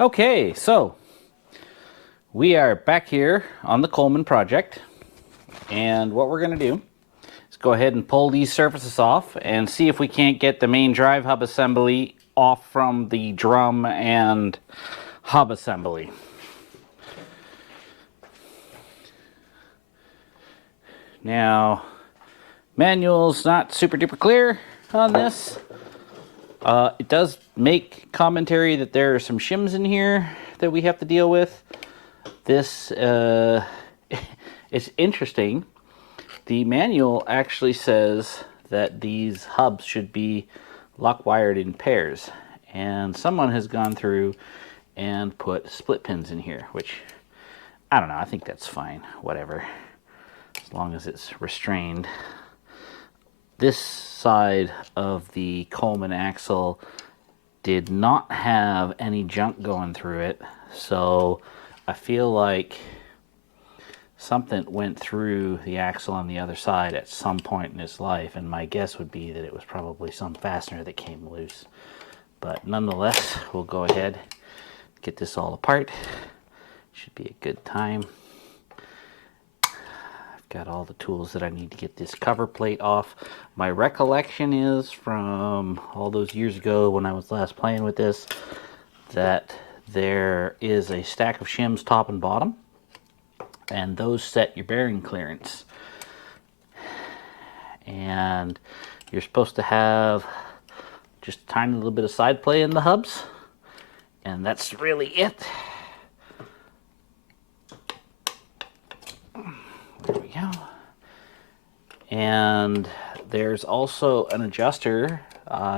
Okay, so we are back here on the Coleman project, and what we're going to do is go ahead and pull these surfaces off and see if we can't get the main drive hub assembly off from the drum and hub assembly. Now, manual's not super duper clear on this. It does make commentary that there are some shims in here that we have to deal with. This it's interesting. The manual actually says that these hubs should be lock wired in pairs, and someone has gone through and put split pins in here, which I don't know, I think that's fine, whatever, as long as it's restrained. This side of the Coleman axle did not have any junk going through it, so I feel like something went through the axle on the other side at some point in its life, and my guess would be that it was probably some fastener that came loose. But nonetheless, we'll go ahead, get this all apart. Should be a good time. Got all the tools that I need to get this cover plate off. My recollection is from all those years ago when I was last playing with this, that there is a stack of shims top and bottom, and those set your bearing clearance. And you're supposed to have just a tiny little bit of side play in the hubs, and that's really it. There we go. And there's also an adjuster.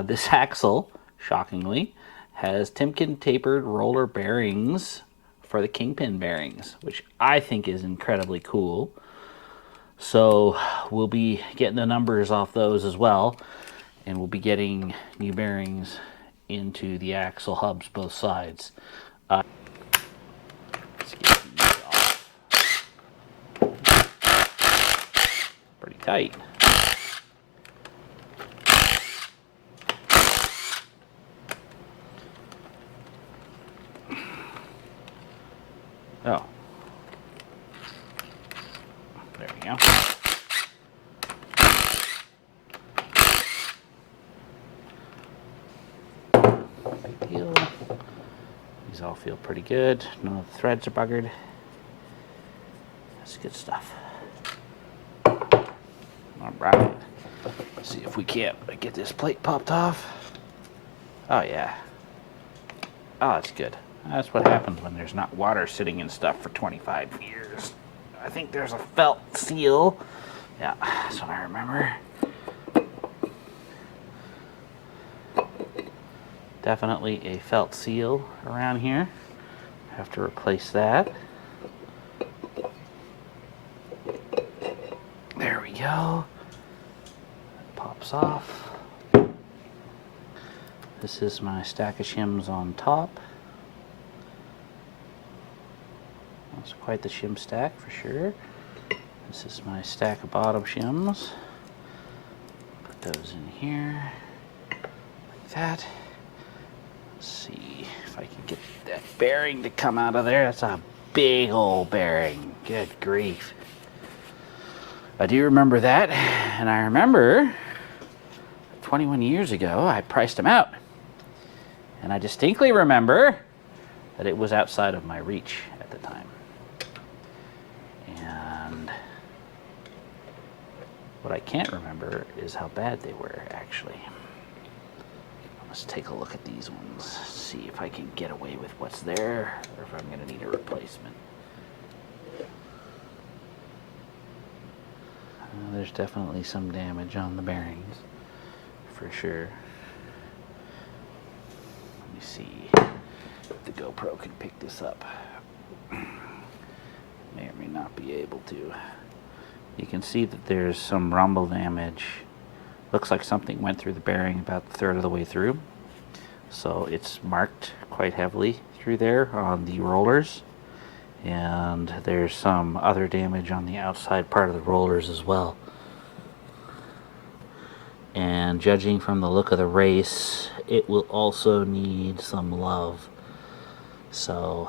This axle, shockingly, has Timken tapered roller bearings for the Kingpin bearings, which I think is incredibly cool. So we'll be getting the numbers off those as well, and we'll be getting new bearings into the axle hubs both sides. Let's get these off. Pretty tight. Oh. There we go. Big deal. These all feel pretty good. None of the threads are buggered. That's good stuff. Alright. Let's see if we can't get this plate popped off. Oh yeah. Oh, that's good. That's what happens when there's not water sitting in stuff for 25 years. I think there's a felt seal. Yeah, that's what I remember. Definitely a felt seal around here. Have to replace that. There we go. Pops off. This is my stack of shims on top. That's quite the shim stack for sure. This is my stack of bottom shims. Put those in here like that. Let's see if I can get that bearing to come out of there. That's a big old bearing. Good grief. I do remember that, and I remember 21 years ago I priced them out. And I distinctly remember that it was outside of my reach at the time. And what I can't remember is how bad they were, actually. Let's take a look at these ones, see if I can get away with what's there, or if I'm going to need a replacement. There's definitely some damage on the bearings, for sure. Let me see if the GoPro can pick this up. May or may not be able to. You can see that there's some rumble damage. Looks like something went through the bearing about a third of the way through. So it's marked quite heavily through there on the rollers. And there's some other damage on the outside part of the rollers as well. And judging from the look of the race, it will also need some love. So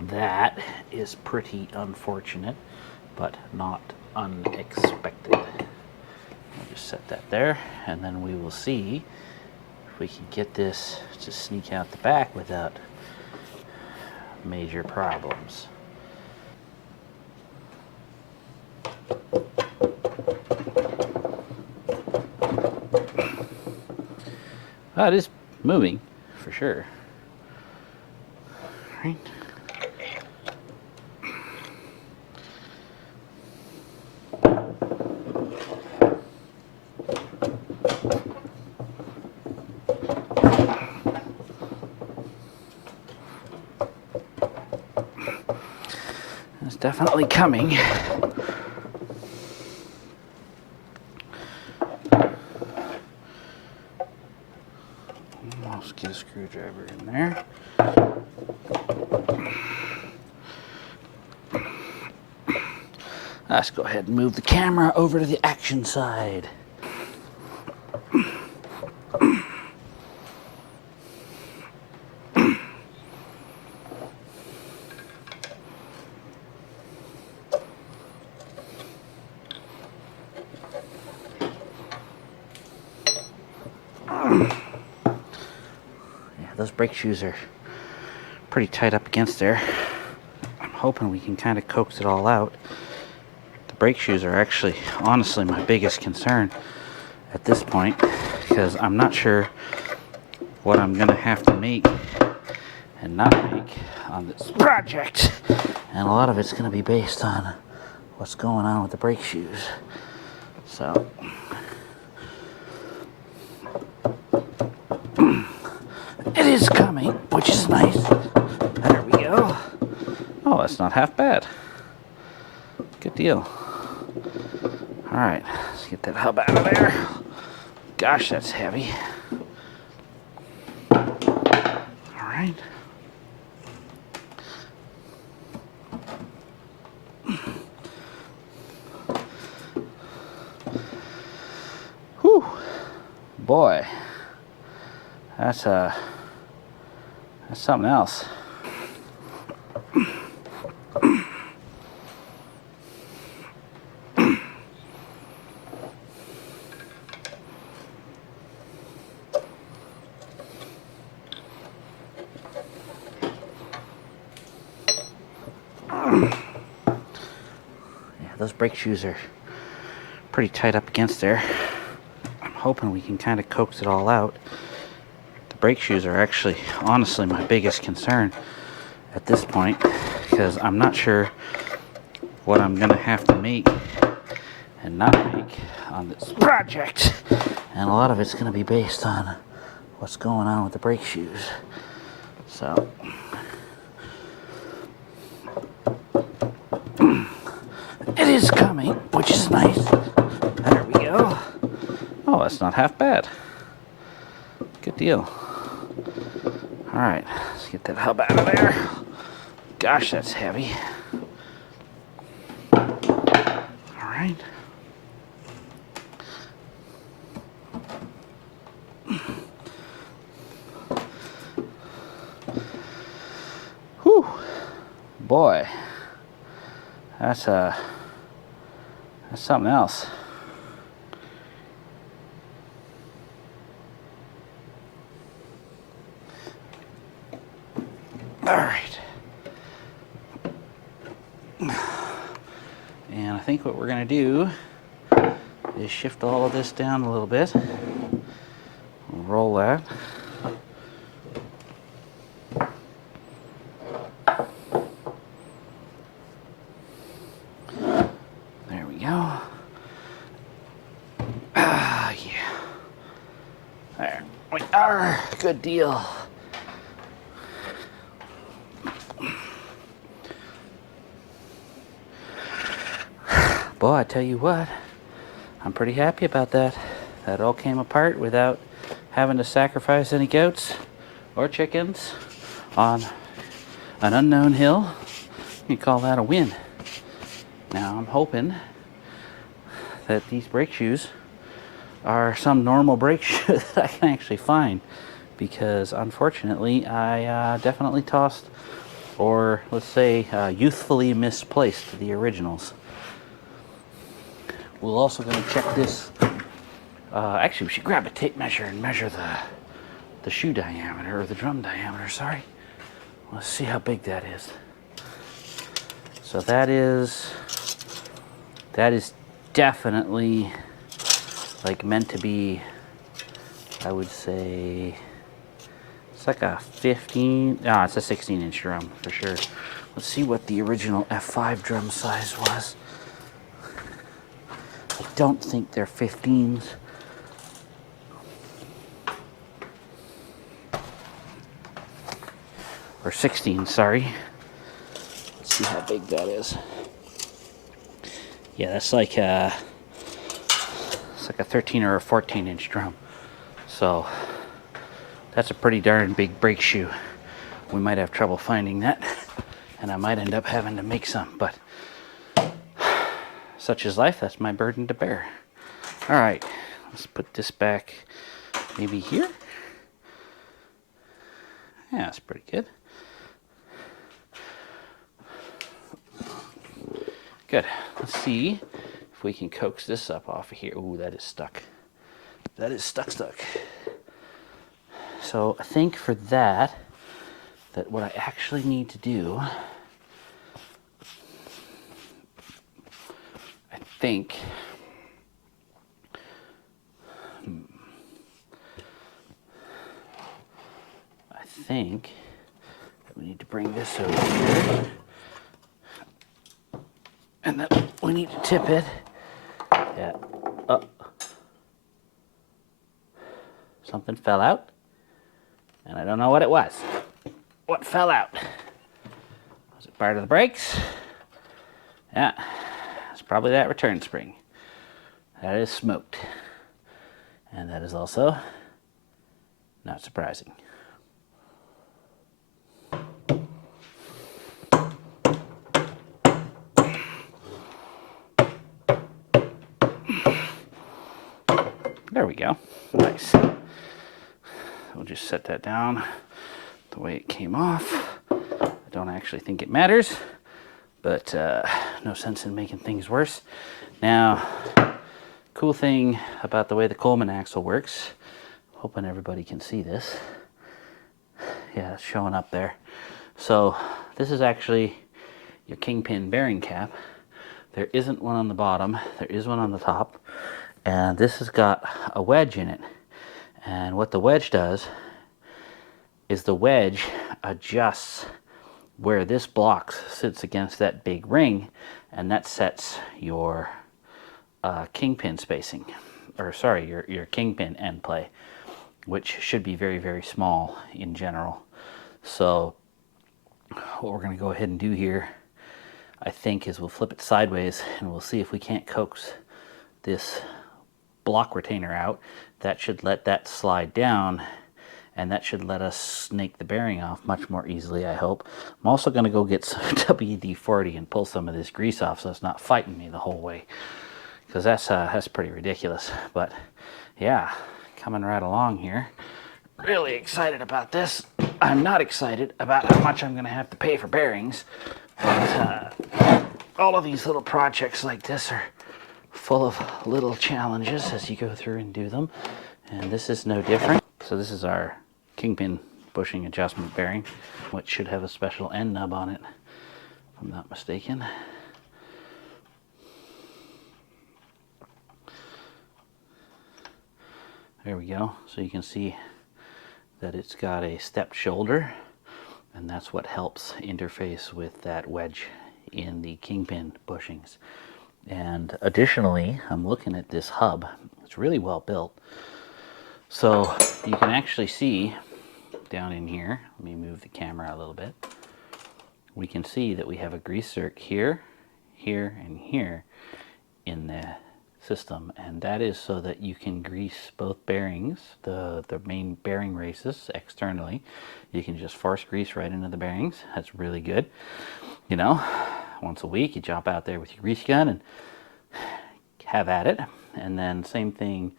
that is pretty unfortunate, but not unexpected. I'll just set that there, and then we will see if we can get this to sneak out the back without major problems. Oh, it is moving, for sure. Right. It's definitely coming. Let's get a screwdriver in there. Let's go ahead and move the camera over to the action side. Those brake shoes are pretty tight up against there. I'm hoping we can kind of coax it all out. The brake shoes are actually, honestly, my biggest concern at this point, because I'm not sure what I'm gonna have to make and not make on this project. And a lot of it's gonna be based on what's going on with the brake shoes. So it is coming, which is nice. There we go. Oh, that's not half bad. Good deal. All right, let's get that hub out of there. Gosh, that's heavy. All right. Whew. Boy, that's something else. Those brake shoes are pretty tight up against there. I'm hoping we can kind of coax it all out. The brake shoes are actually, honestly, my biggest concern at this point, because I'm not sure what I'm gonna have to make and not make on this project. And a lot of it's gonna be based on what's going on with the brake shoes. So it is coming, which is nice. There we go. Oh, that's not half bad. Good deal. All right, let's get that hub out of there. Gosh, that's heavy. All right. Whew. Boy, that's something else. All right. And I think what we're going to do is shift all of this down a little bit. Roll that. There we go. Ah, yeah. There we are. Good deal. Boy, I tell you what, I'm pretty happy about that. That all came apart without having to sacrifice any goats or chickens on an unknown hill. You call that a win. Now I'm hoping that these brake shoes are some normal brake shoe that I can actually find, because unfortunately I definitely tossed, or let's say youthfully misplaced, the originals. We're also going to check this. Actually, we should grab a tape measure and measure the shoe diameter, or the drum diameter, sorry. Let's see how big that is. So that is definitely like meant to be, I would say, it's like a 15, no, it's a 16-inch drum for sure. Let's see what the original F5 drum size was. I don't think they're 15s. Or 16, sorry. Let's see how big that is. Yeah, that's like a 13 or a 14-inch drum. So that's a pretty darn big brake shoe. We might have trouble finding that, and I might end up having to make some, but such is life. That's my burden to bear. All right, let's put this back maybe here. Yeah, that's pretty good. Good. Let's see if we can coax this up off of here. Ooh, that is stuck. That is stuck. So I think for that what I actually need to do, I think that we need to bring this over here. And then we need to tip it. Yeah. Oh. Something fell out. And I don't know what it was. What fell out? Was it part of the brakes? Yeah. It's probably that return spring. That is smoked. And that is also not surprising. There we go. Nice. We'll just set that down the way it came off. I don't actually think it matters, but no sense in making things worse. Now, cool thing about the way the Coleman axle works, hoping everybody can see this. Yeah, it's showing up there. So this is actually your Kingpin bearing cap. There isn't one on the bottom, there is one on the top. And this has got a wedge in it. And what the wedge does is the wedge adjusts where this block sits against that big ring, and that sets your Kingpin spacing, or sorry, your Kingpin end play, which should be very, very small in general. So what we're going to go ahead and do here, I think, is we'll flip it sideways and we'll see if we can't coax this block retainer out. That should let that slide down, and that should let us snake the bearing off much more easily, I hope. I'm also going to go get some WD-40 and pull some of this grease off so it's not fighting me the whole way, because that's pretty ridiculous. But yeah, coming right along here. Really excited about this. I'm not excited about how much I'm going to have to pay for bearings, but all of these little projects like this are full of little challenges as you go through and do them, and this is no different. So this is our Kingpin bushing adjustment bearing, which should have a special end nub on it, if I'm not mistaken. There we go. So you can see that it's got a stepped shoulder, and that's what helps interface with that wedge in the Kingpin bushings. And additionally, I'm looking at this hub. It's really well built. So you can actually see down in here, let me move the camera a little bit. We can see that we have a grease zerk here, here, and here in the system. And that is so that you can grease both bearings, the main bearing races externally. You can just force grease right into the bearings. That's really good. You know, once a week you jump out there with your grease gun and have at it. And then same thing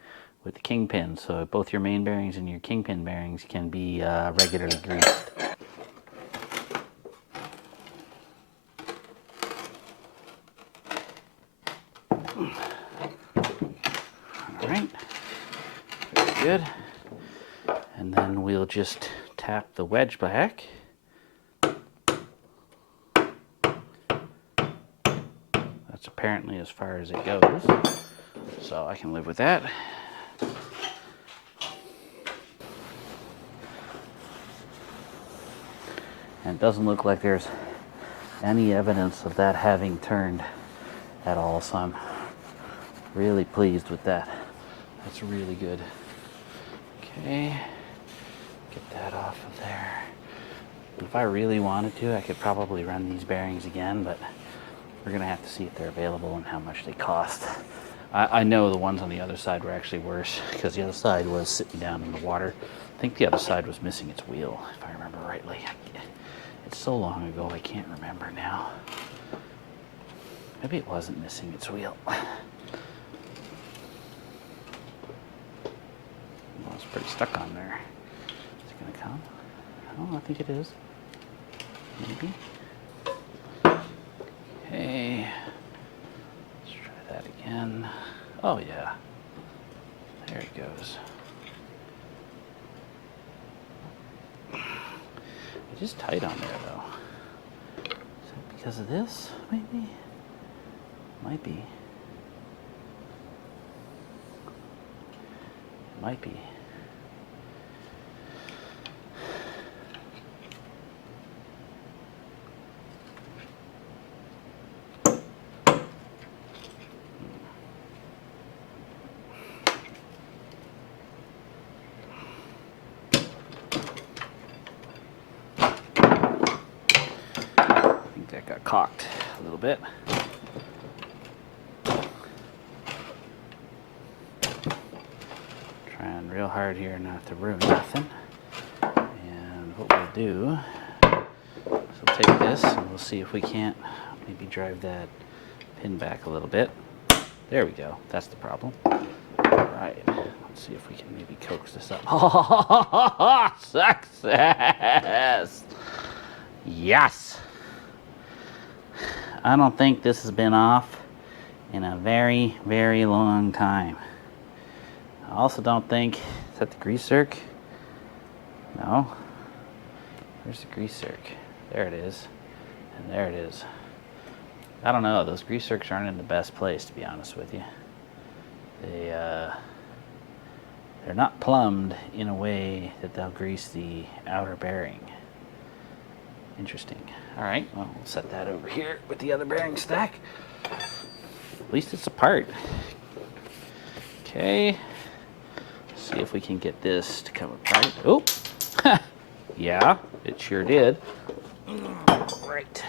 with the Kingpin, so both your main bearings and your Kingpin bearings can be regularly greased. All right, very good. And then we'll just tap the wedge back. That's apparently as far as it goes, so I can live with that. And it doesn't look like there's any evidence of that having turned at all, so I'm really pleased with that. That's really good. Okay, get that off of there. If I really wanted to, I could probably run these bearings again, but we're gonna have to see if they're available and how much they cost. I know the ones on the other side were actually worse because the other side was sitting down in the water. I think the other side was missing its wheel, if I remember rightly. It's so long ago, I can't remember now. Maybe it wasn't missing its wheel. Well, it's pretty stuck on there. Is it gonna come? Oh, I think it is. Maybe. Okay. Let's try that again. Oh yeah. There it goes. It's just tight on there though. Is that because of this? Maybe? Might be. Might be. That got cocked a little bit. Trying real hard here not to ruin nothing. And what we'll do is we'll take this and we'll see if we can't maybe drive that pin back a little bit. There we go. That's the problem. All right. Let's see if we can maybe coax this up. Oh, success! Yes! I don't think this has been off in a very, very long time. I also don't think, is that the grease zerk? No. Where's the grease zerk? There it is. And there it is. I don't know, those grease zerks aren't in the best place, to be honest with you. They're not plumbed in a way that they'll grease the outer bearing. Interesting. All right, well, we'll set that over here with the other bearing stack. At least it's apart. Okay. See if we can get this to come apart. Oh, yeah, it sure did. Right.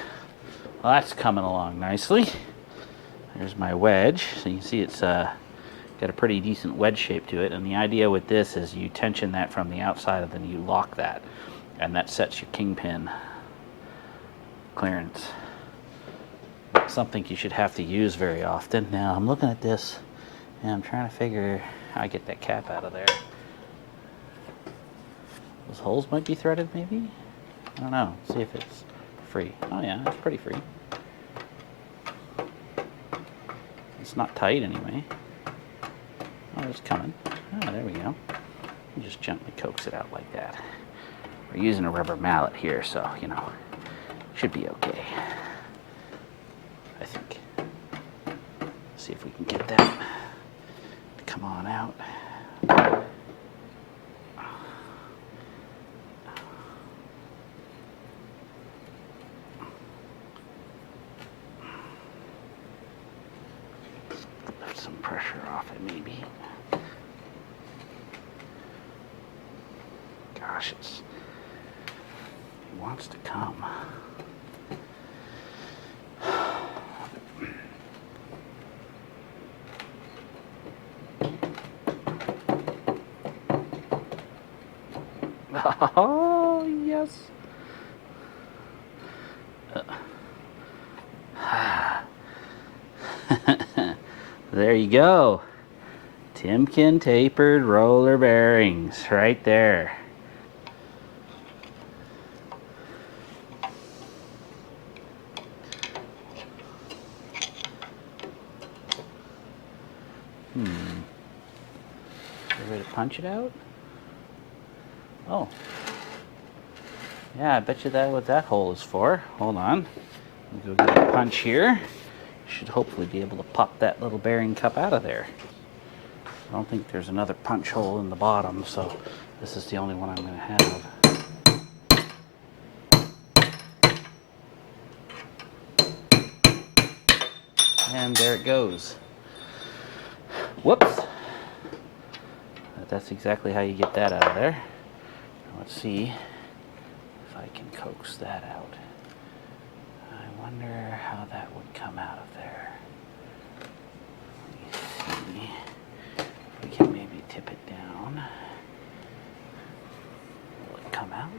Well, that's coming along nicely. There's my wedge. So you can see it's got a pretty decent wedge shape to it. And the idea with this is you tension that from the outside and then you lock that. And that sets your Kingpin clearance. Not something you should have to use very often. Now I'm looking at this and I'm trying to figure how I get that cap out of there. Those holes might be threaded maybe? I don't know. See if it's free. Oh yeah, it's pretty free. It's not tight anyway. Oh, it's coming. Oh, there we go. You just gently coax it out like that. We're using a rubber mallet here, so, you know, should be okay. I think. See if we can get that to come on out. Lift some pressure off it, maybe. Gosh, it wants to come. Oh, yes. There you go. Timken tapered roller bearings right there. Is there a way to punch it out? Oh. Yeah, I bet you that's what that hole is for. Hold on. Let me go get a punch here. Should hopefully be able to pop that little bearing cup out of there. I don't think there's another punch hole in the bottom, so this is the only one I'm going to have. And there it goes. Whoops. That's exactly how you get that out of there. Let's see if I can coax that out. I wonder how that would come out of there. Let me see. We can maybe tip it down. Will it come out?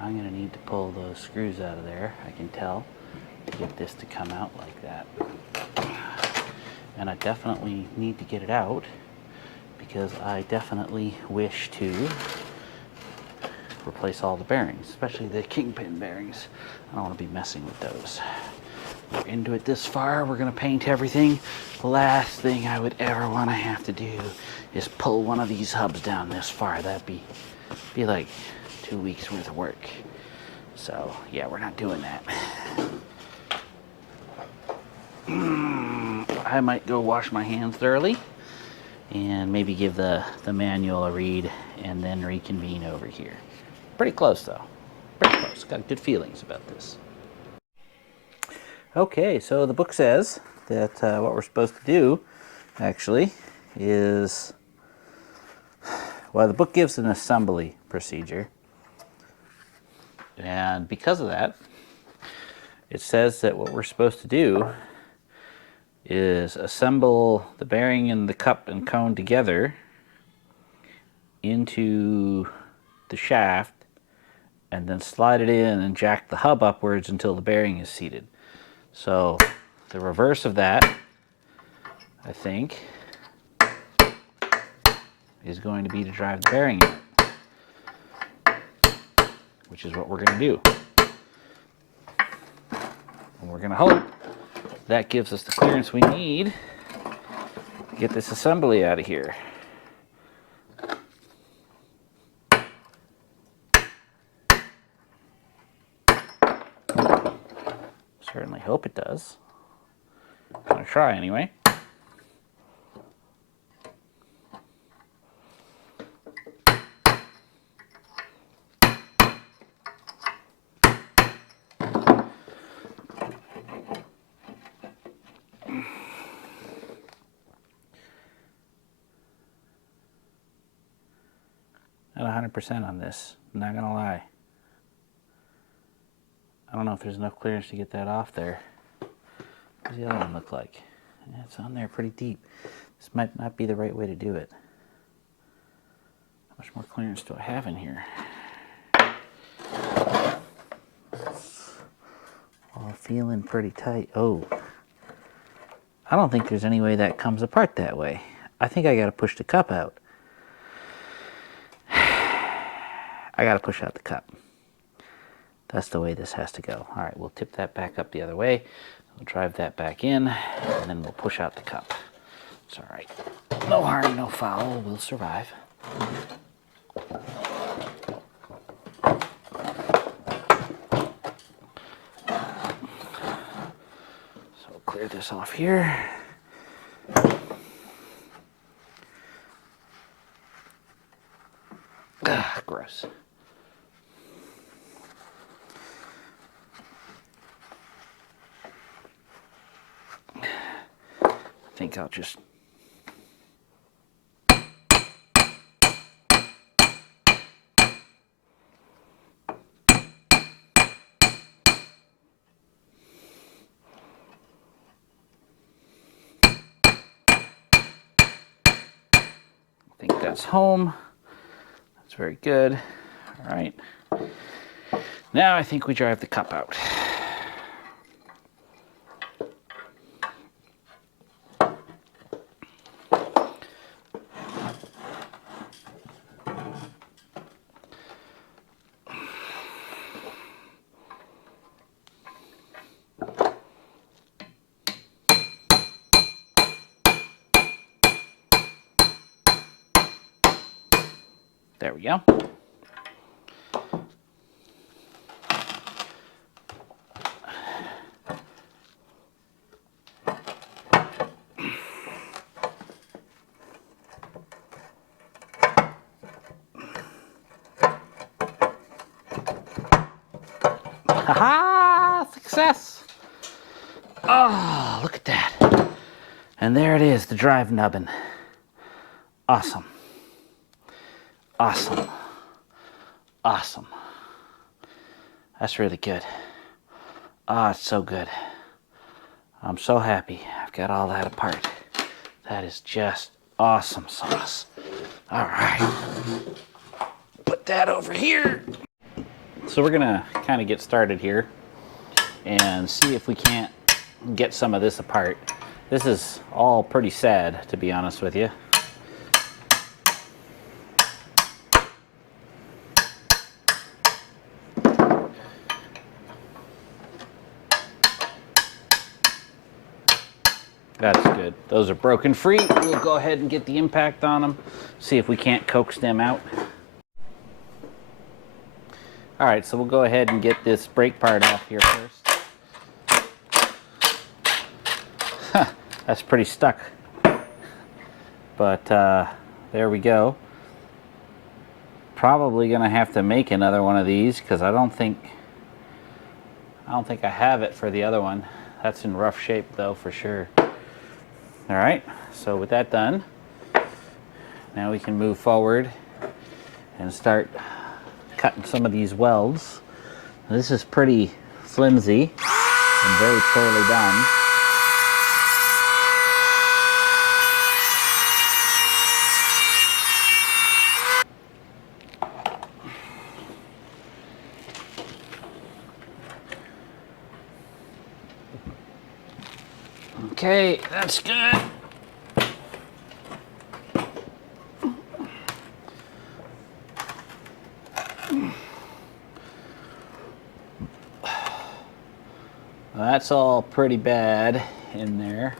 I'm going to need to pull those screws out of there, I can tell, to get this to come out like that. And I definitely need to get it out because I definitely wish to replace all the bearings, especially the Kingpin bearings. I don't want to be messing with those. We're into it this far, we're going to paint everything. The last thing I would ever want to have to do is pull one of these hubs down this far. That'd be like 2 weeks worth of work. So yeah, we're not doing that. I might go wash my hands thoroughly and maybe give the manual a read and then reconvene over here. Pretty close though, pretty close. Got good feelings about this. Okay, so the book says that what we're supposed to do actually is, well, the book gives an assembly procedure. And because of that, it says that what we're supposed to do is assemble the bearing and the cup and cone together into the shaft and then slide it in and jack the hub upwards until the bearing is seated. So the reverse of that, I think, is going to be to drive the bearing in, which is what we're going to do. And we're going to hope that gives us the clearance we need to get this assembly out of here. Certainly hope it does. I'm going to try anyway. Not 100% on this, I'm not gonna lie. I don't know if there's enough clearance to get that off there. What does the other one look like? Yeah, it's on there pretty deep. This might not be the right way to do it. How much more clearance do I have in here? It's all feeling pretty tight. Oh, I don't think there's any way that comes apart that way. I think I gotta push the cup out. I gotta push out the cup. That's the way this has to go. All right, we'll tip that back up the other way. We'll drive that back in, and then we'll push out the cup. It's all right. No harm, no foul. We'll survive. So we'll clear this off here. Ugh, gross. I think I'll just that's home. That's very good. All right. Now I think we drive the cup out. There we go. Ha-ha! Success! Oh, look at that. And there it is, the drive nubbin. Awesome. Awesome. Awesome. That's really good. Oh, it's so good. I'm so happy I've got all that apart. That is just awesome sauce. All right. Put that over here. So we're gonna kind of get started here and see if we can't get some of this apart. This is all pretty sad, to be honest with you. That's good. Those are broken free. We'll go ahead and get the impact on them, see if we can't coax them out. All right, so we'll go ahead and get this brake part off here first. Huh, that's pretty stuck. But there we go. Probably gonna have to make another one of these because I don't think I have it for the other one. That's in rough shape though, for sure. All right, so with that done, now we can move forward and start cutting some of these welds. This is pretty flimsy and very poorly done. Okay, that's good. That's all pretty bad in there.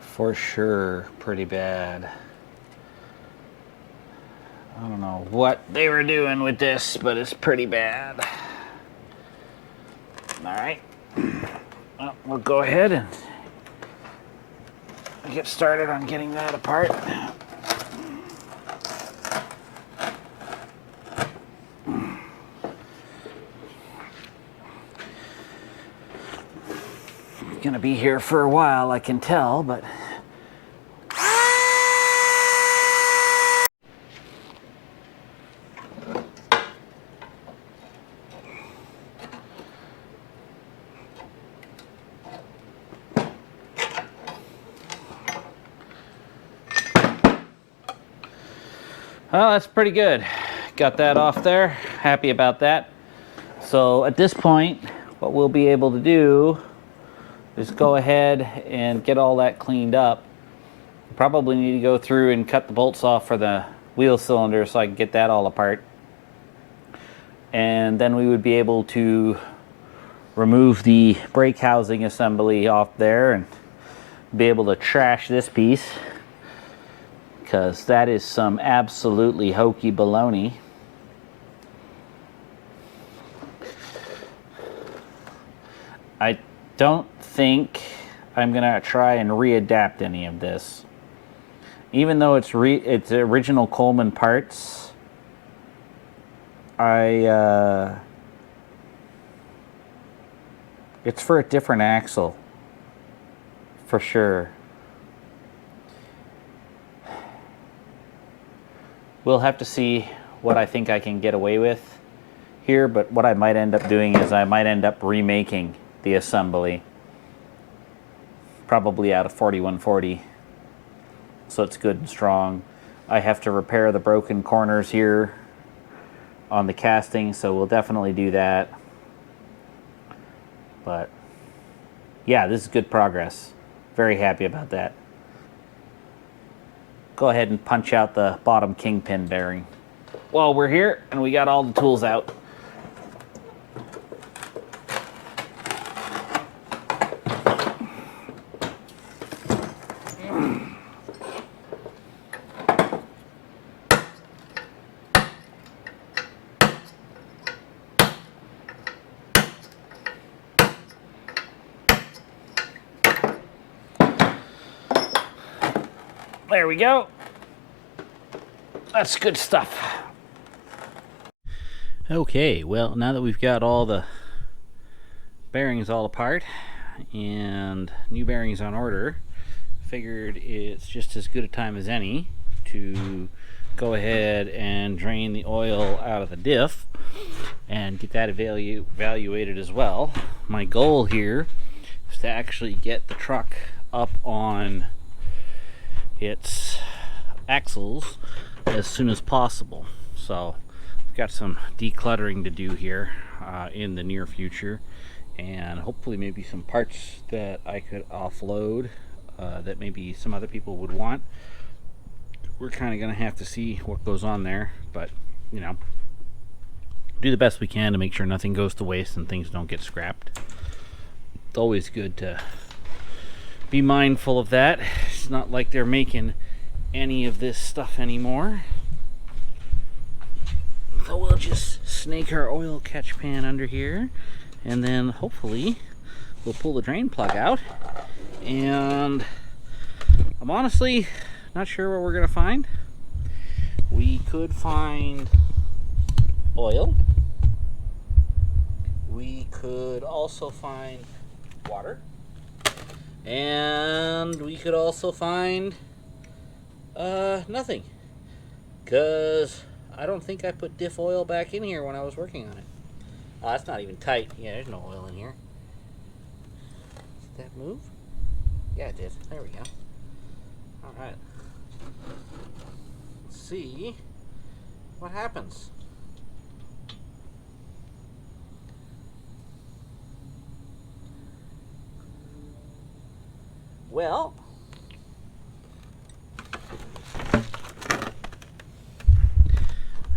For sure, pretty bad. I don't know what they were doing with this, but it's pretty bad. All right, well, we'll go ahead and get started on getting that apart. Gonna be here for a while, I can tell, but well, that's pretty good. Got that off there. Happy about that. So at this point, what we'll be able to do is go ahead and get all that cleaned up. Probably need to go through and cut the bolts off for the wheel cylinder so I can get that all apart. And then we would be able to remove the brake housing assembly off there and be able to trash this piece, because that is some absolutely hokey baloney. I don't think I'm gonna try and readapt any of this. Even though it's original Coleman parts, it's for a different axle, for sure. We'll have to see what I think I can get away with here, but what I might end up doing is I might end up remaking the assembly, probably out of 4140, so it's good and strong. I have to repair the broken corners here on the casting, so we'll definitely do that. But yeah, this is good progress. Very happy about that. Go ahead and punch out the bottom Kingpin bearing while we're here and we got all the tools out. There we go. That's good stuff. Okay, well, now that we've got all the bearings all apart and new bearings on order, figured it's just as good a time as any to go ahead and drain the oil out of the diff and get that evaluated as well. My goal here is to actually get the truck up on its axles as soon as possible. So I've got some decluttering to do here in the near future, and hopefully maybe some parts that I could offload that maybe some other people would want. We're kind of going to have to see what goes on there, but you know, do the best we can to make sure nothing goes to waste and things don't get scrapped. It's always good to be mindful of that. It's not like they're making any of this stuff anymore. So we'll just snake our oil catch pan under here, and then hopefully we'll pull the drain plug out. And I'm honestly not sure what we're gonna find. We could find oil. We could also find water. And we could also find nothing. Because I don't think I put diff oil back in here when I was working on it. Oh, that's not even tight. Yeah, there's no oil in here. Did that move? Yeah, it did. There we go. Alright. Let's see what happens. Well,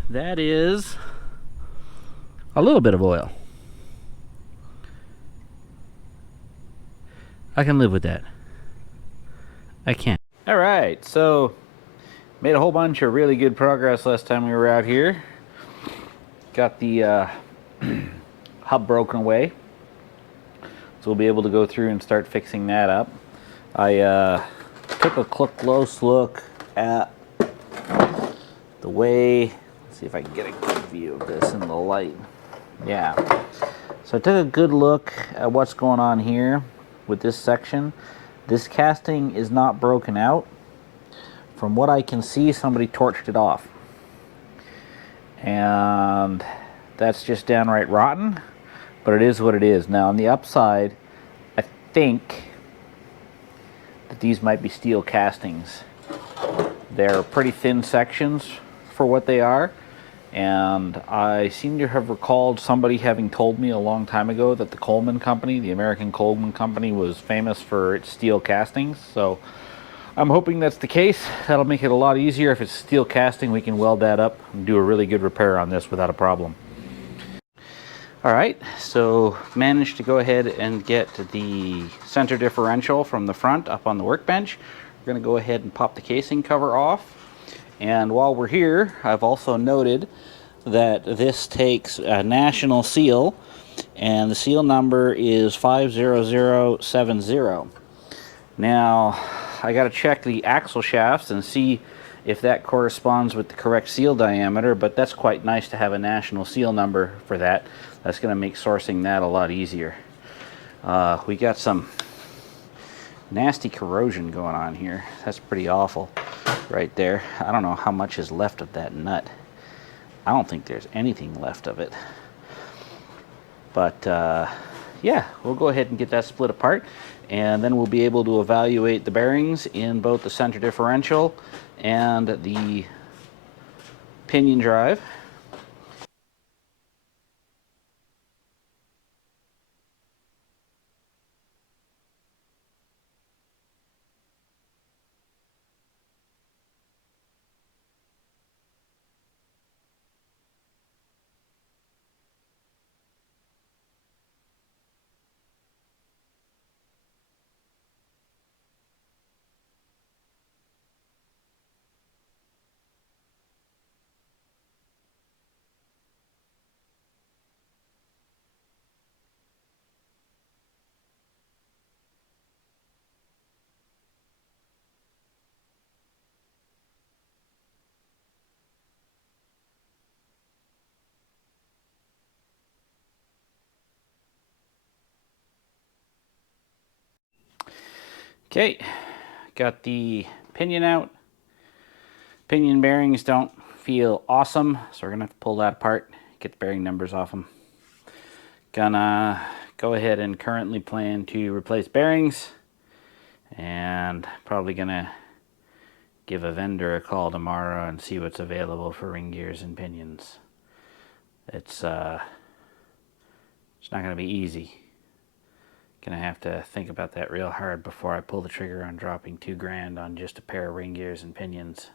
that is a little bit of oil. I can live with that. I can. All right, so made a whole bunch of really good progress last time we were out here. Got the hub broken away, so we'll be able to go through and start fixing that up. I took a close look at the way, let's see if I can get a good view of this in the light. Yeah, so I took a good look at what's going on here with this section. This casting is not broken out. From what I can see, somebody torched it off. And that's just downright rotten, but it is what it is. Now on the upside, I think that these might be steel castings. They're pretty thin sections for what they are, and I seem to have recalled somebody having told me a long time ago that the Coleman Company, the American Coleman Company, was famous for its steel castings. So I'm hoping that's the case. That'll make it a lot easier. If it's steel casting, we can weld that up and do a really good repair on this without a problem. Alright, so managed to go ahead and get the center differential from the front up on the workbench. We're going to go ahead and pop the casing cover off. And while we're here, I've also noted that this takes a national seal, and the seal number is 50070. Now, I got to check the axle shafts and see if that corresponds with the correct seal diameter, but that's quite nice to have a national seal number for that. That's going to make sourcing that a lot easier. We got some nasty corrosion going on here. That's pretty awful right there. I don't know how much is left of that nut. I don't think there's anything left of it. But yeah, we'll go ahead and get that split apart, and then we'll be able to evaluate the bearings in both the center differential and the pinion drive. Okay, got the pinion out. Pinion bearings don't feel awesome, so we're gonna have to pull that apart, get the bearing numbers off them. Gonna go ahead and currently plan to replace bearings, and probably gonna give a vendor a call tomorrow and see what's available for ring gears and pinions. It's not gonna be easy. Gonna have to think about that real hard before I pull the trigger on dropping $2 grand on just a pair of ring gears and pinions.